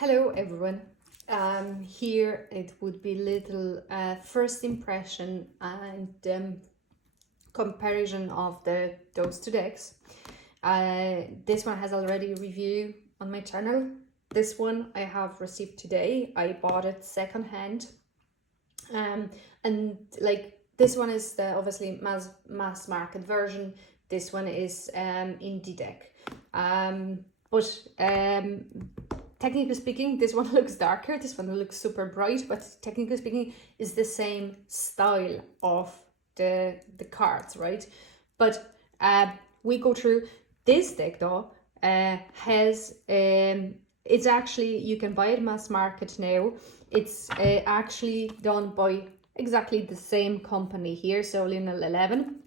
Hello everyone. Here it would be little first impression and comparison of those two decks. This one has already review on my channel. This one I have received today. I bought it second hand, and like this one is the obviously mass market version. This one is indie deck, but technically speaking, this one looks darker, this one looks super bright, but technically speaking, is the same style of the cards, right? But we go through this deck though, has it's actually, you can buy it mass market now. It's actually done by exactly the same company here, so Liminal 11,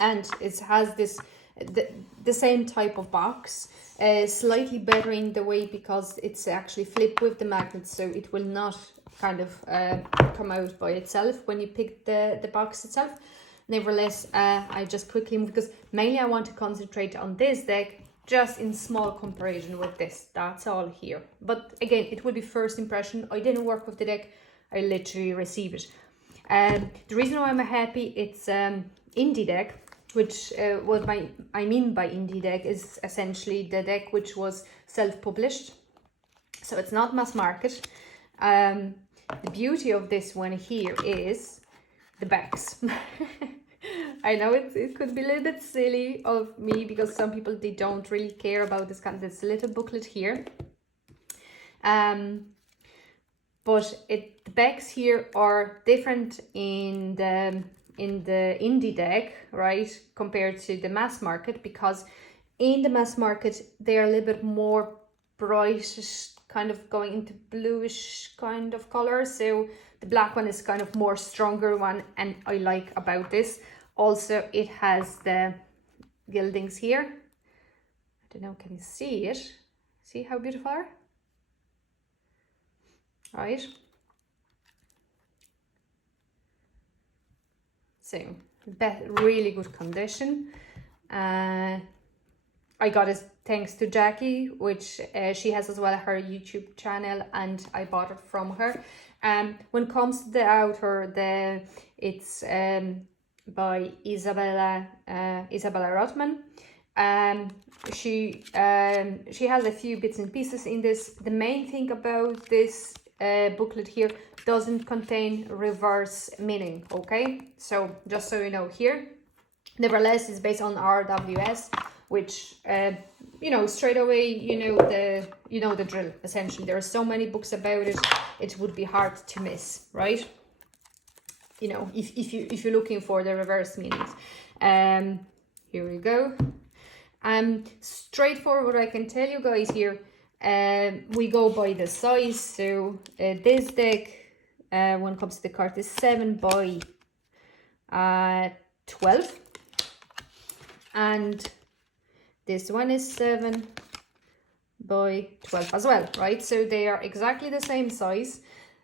and it has this the same type of box, slightly better in the way because it's actually flipped with the magnet, so it will not kind of come out by itself when you pick the box itself. Nevertheless, I just quickly move because mainly I want to concentrate on this deck, just in small comparison with this. That's all here. But again, it will be first impression. I didn't work with the deck. I literally received it. The reason why I'm happy, it's indie deck, which what I mean by indie deck is essentially the deck which was self-published, so it's not mass market. The beauty of this one here is the backs. I know it could be a little bit silly of me because some people, they don't really care about this kind of, it's a little booklet here, but the backs here are different in the indie deck, right, compared to the mass market, because in the mass market they are a little bit more brightish, kind of going into bluish kind of color, so the black one is kind of more stronger one, and I like about this. Also, it has the gildings here. I don't know, can you see it? See how beautiful are? Right. So, really good condition. I got it thanks to Jackie, which she has as well her YouTube channel, and I bought it from her. When it comes to the outer, it's by Isabella Rotman. She has a few bits and pieces in this. The main thing about this booklet here, doesn't contain reverse meaning, okay? So just so you know here. Nevertheless, it's based on RWS, which you know, straight away you know the drill. Essentially, there are so many books about it, it would be hard to miss, right? You know, if you're looking for the reverse meanings. Here we go. Straightforward, I can tell you guys here. We go by the size, so this deck, when it comes to the card, is 7 by 12, and this one is 7 by 12 as well, right? So they are exactly the same size.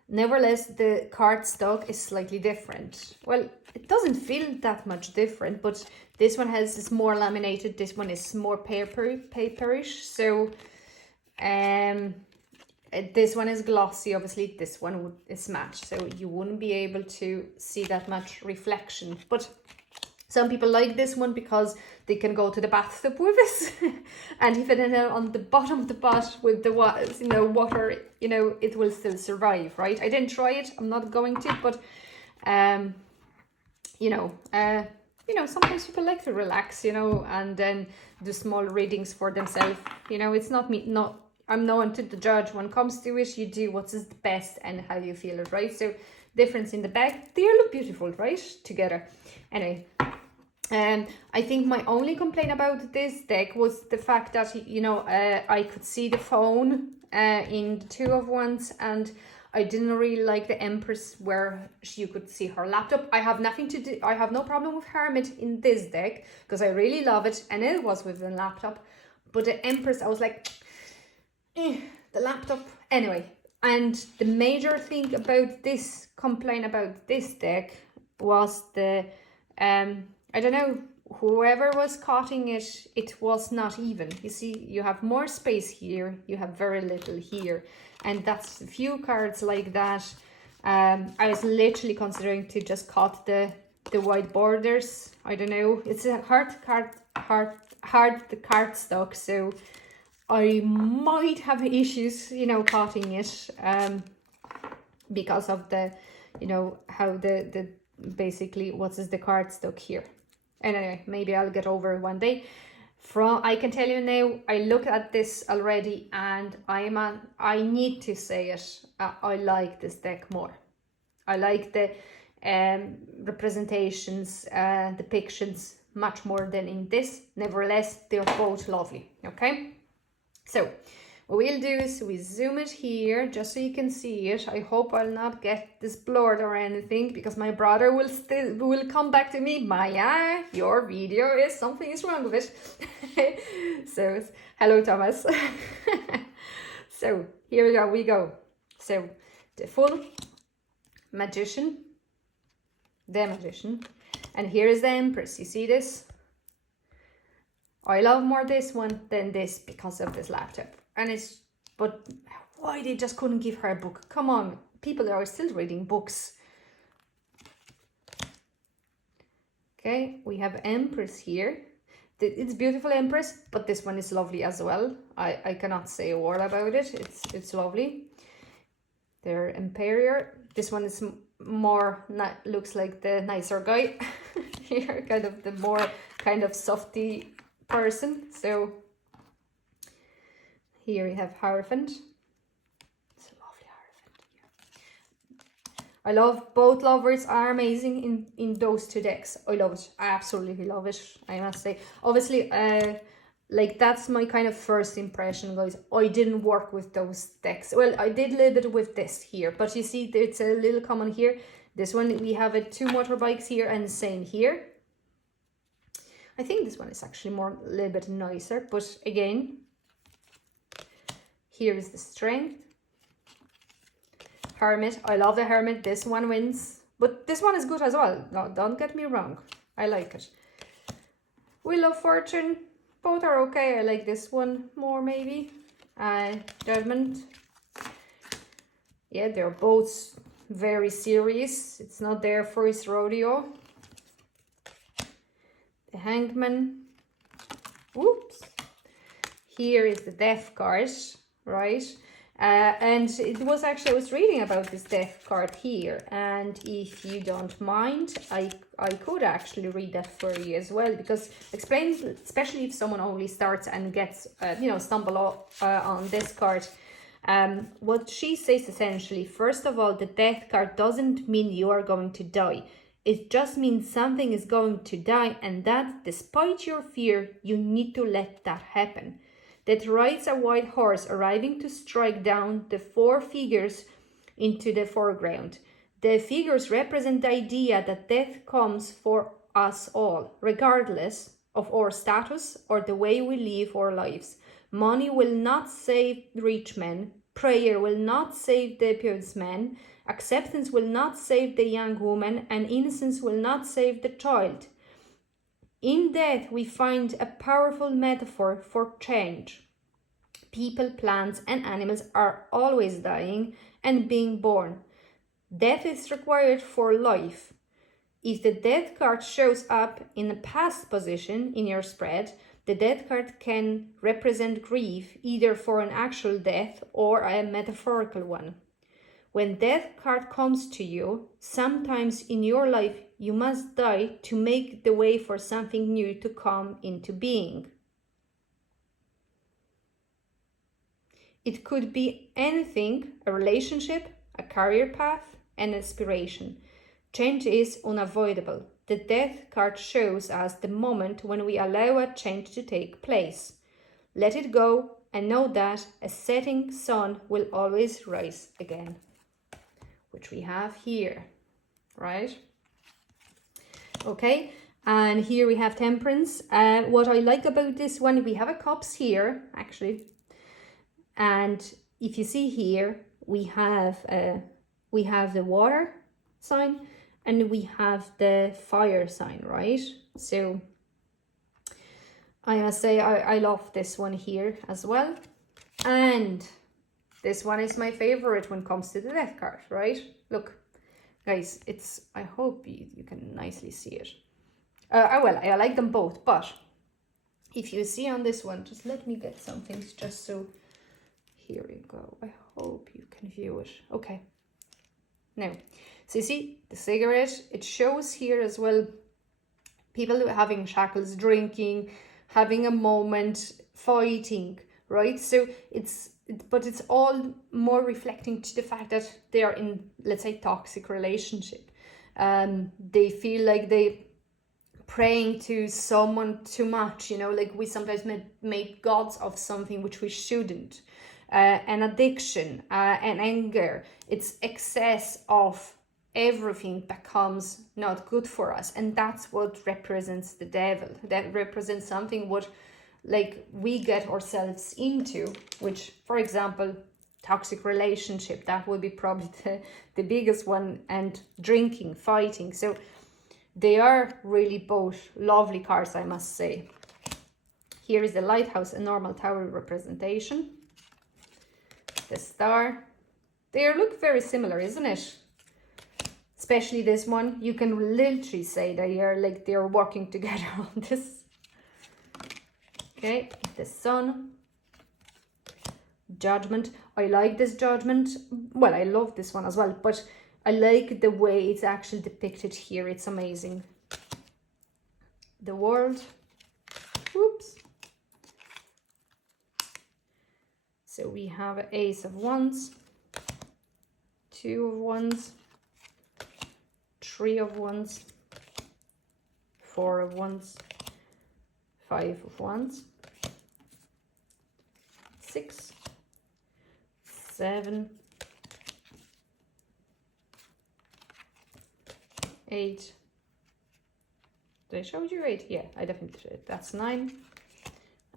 Nevertheless, the card stock is slightly different. Well, it doesn't feel that much different, but this one is more laminated, this one is more paperish, so this one is glossy, obviously this one is matte, so you wouldn't be able to see that much reflection. But some people like this one because they can go to the bathtub with this and if it is on the bottom of the pot with the water, it will still survive, right? I didn't try it, I'm not going to, but sometimes people like to relax, and then do small readings for themselves. It's not me, I'm no one to the judge. When it comes to it, you do what is the best and how you feel it, right? So difference in the back, they look beautiful, right, together. Anyway, I think my only complaint about this deck was the fact that I could see the phone in 2 of ones, and I didn't really like the Empress where you could see her laptop. I have no problem with Hermit in this deck because I really love it, and it was with the laptop. But the Empress, I was like, the laptop. Anyway, and the major thing about this complaint about this deck was the I don't know whoever was cutting it, it was not even. You see, you have more space here, you have very little here, and that's a few cards like that. I was literally considering to just cut the white borders. I don't know, it's a hard the cardstock, so I might have issues, you know, cutting it, because of the, you know, how the basically what is the cardstock here. And anyway, maybe I'll get over it one day. I can tell you now, I look at this already and I need to say it, I like this deck more. I like the representations, depictions much more than in this. Nevertheless, they're both lovely, okay? So what we'll do is we zoom it here just so you can see it. I hope I'll not get this blurred or anything, because my brother will come back to me, Maya, your video something is wrong with it. So hello Thomas. So here we go. So the full magician, the magician, and here is the Empress. You see this? I love more this one than this because of this laptop. And it's, but why they just couldn't give her a book? Come on, people are still reading books. Okay, we have Empress here. It's beautiful Empress, but this one is lovely as well. I cannot say a word about it. It's lovely. Their Emperor. This one is more, looks like the nicer guy. Here, kind of the more kind of softy person. So here we have Hierophant. It's a lovely Hierophant. I love, both lovers are amazing in those two decks. I love it. I absolutely love it, I must say. Obviously, like that's my kind of first impression, guys. I didn't work with those decks. Well, I did a little bit with this here, but you see it's a little common here. This one, we have 2 motorbikes here and same here. I think this one is actually more a little bit nicer, but again, here is the Strength. Hermit, I love the Hermit. This one wins, but this one is good as well. No, don't get me wrong, I like it. Wheel of Fortune, both are okay. I like this one more maybe. Judgment. Yeah, they're both very serious. It's not there for his rodeo. The Hangman. Whoops. Here is the Death card, right? And it was actually, I was reading about this Death card here, and if you don't mind, I could actually read that for you as well, because it explains, especially if someone only starts and gets, you know, stumble on this card. What she says essentially, first of all, the Death card doesn't mean you are going to die. It just means something is going to die, and that despite your fear, you need to let that happen. That rides a white horse arriving to strike down the 4 figures into the foreground. The figures represent the idea that death comes for us all, regardless of our status or the way we live our lives. Money will not save rich men. Prayer will not save the pious man. Acceptance will not save the young woman, and innocence will not save the child. In death, we find a powerful metaphor for change. People, plants, and animals are always dying and being born. Death is required for life. If the death card shows up in a past position in your spread, the death card can represent grief, either for an actual death or a metaphorical one. When death card comes to you, sometimes in your life you must die to make the way for something new to come into being. It could be anything, a relationship, a career path, an aspiration. Change is unavoidable. The death card shows us the moment when we allow a change to take place. Let it go and know that a setting sun will always rise again. Which we have here, right? Okay, and here we have Temperance. What I like about this one, we have a cups here, actually. And if you see here, we have the water sign and we have the fire sign, right? So I must say I love this one here as well. And this one is my favorite when it comes to the death card, right? Look, guys, it's, I hope you can nicely see it. Well, I like them both, but if you see on this one, just let me get some things just so, here you go. I hope you can view it. Okay. Now, so you see the cigarette, it shows here as well, people having shackles, drinking, having a moment, fighting, right? So but it's all more reflecting to the fact that they are in, let's say, toxic relationship. They feel like they praying to someone too much, you know, like we sometimes make gods of something which we shouldn't. An addiction, an anger, it's excess of everything becomes not good for us, and that's what represents the devil. That represents something what like we get ourselves into, which, for example, toxic relationship, that would be probably the biggest one, and drinking, fighting. So they are really both lovely cards, I must say. Here is the lighthouse, a normal tower representation. The star. They look very similar, isn't it? Especially this one. You can literally say they are like they're working together on this. Okay, the sun. Judgment. I like this judgment. Well, I love this one as well, but I like the way it's actually depicted here. It's amazing. The world. Whoops. So we have Ace of Wands, 2 of Wands, 3 of Wands, 4 of Wands, 5 of Wands, 6, 7, 8. Did I show you 8? Yeah, I definitely did. That's 9.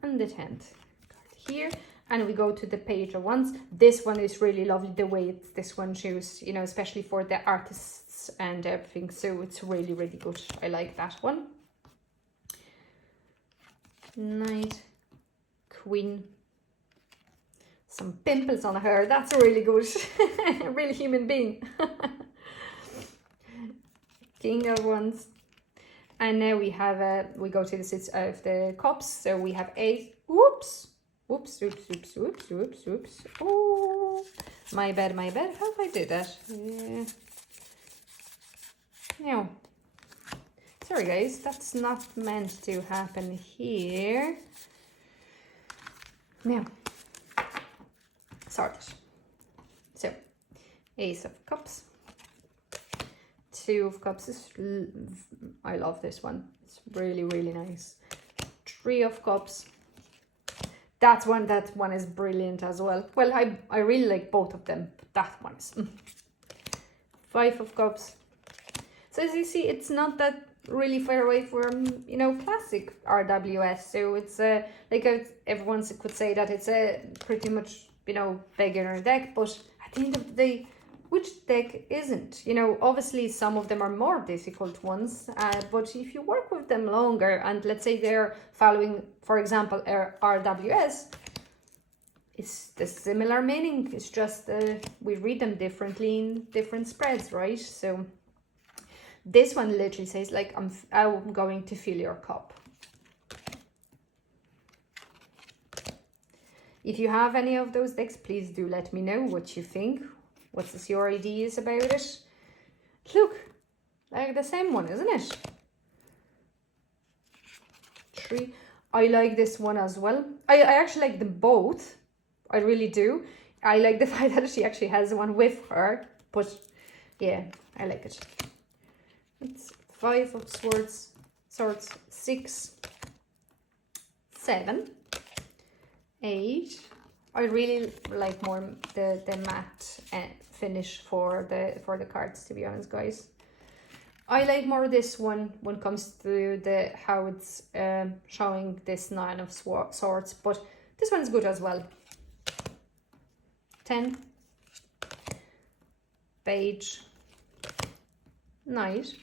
And the 10th card here. And we go to the Page of Wands. This one is really lovely, the way this one shows, you know, especially for the artists and everything. So it's really, really good. I like that one. Knight, Queen. Some pimples on her. That's really good. A real human being. King of Wands. And now we have, we go to the Six of the Cups. So we have 8. Whoops. Oops, oops, oops, oops, oops, oops. Oh, my bad, my bad. How did I do that? Yeah. No. Sorry, guys. That's not meant to happen here. Now, sort it. So, Ace of Cups. 2 of Cups. I love this one. It's really, really nice. 3 of Cups. That one is brilliant as well. Well, I really like both of them, but that one is 5 of Cups. So as you see, it's not that really far away from, you know, classic RWS. So it's like everyone could say that it's a pretty much, you know, beginner deck, but at the end of the day, which deck isn't? You know, obviously some of them are more difficult ones, but if you work with them longer, and let's say they're following, for example, RWS, it's the similar meaning. It's just we read them differently in different spreads, right? So this one literally says like, I'm going to fill your cup. If you have any of those decks, please do let me know what you think. What's your ideas about it? Look, like the same one, isn't it? 3. I like this one as well. I actually like them both. I really do. I like the fact that she actually has one with her. But yeah, I like it. It's 5 of Swords, 6, 7, 8. I really like more the matte finish for the cards, to be honest, guys. I like more this one when it comes to the how it's showing this 9 of Swords, but this one's good as well. 10, Page, Knight,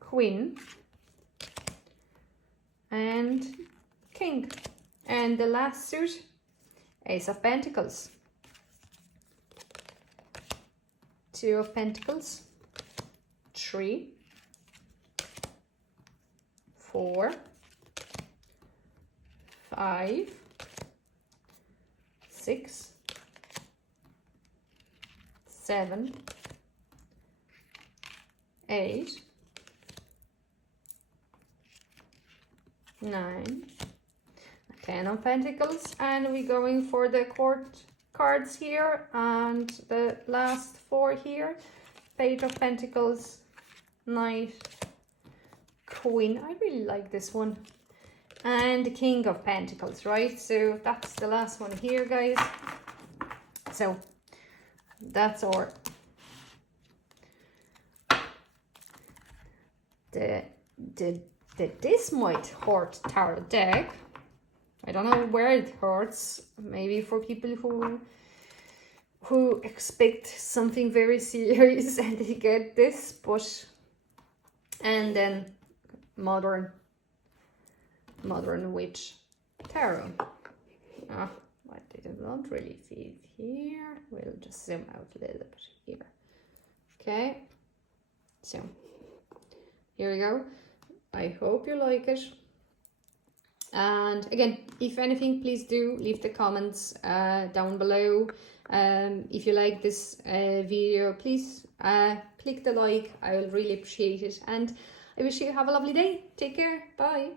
Queen, and king. And the last suit, Ace of Pentacles, 2 of Pentacles, 3, 4, 5, 6, 7, 8, 9, 10 of Pentacles, and we're going for the court cards here, and the last 4 here, Page of Pentacles, Knight, Queen. I really like this one, and the King of Pentacles, right? So that's the last one here, guys. So that's our this might hurt tarot deck. I don't know where it hurts. Maybe for people who expect something very serious and they get this, but and then modern witch tarot. I did not really see it here. We'll just zoom out a little bit here. Okay, so here we go. I hope you like it. And again, if anything, please do leave the comments down below. If you like this video, please click the like. I will really appreciate it. And I wish you have a lovely day. Take care. Bye.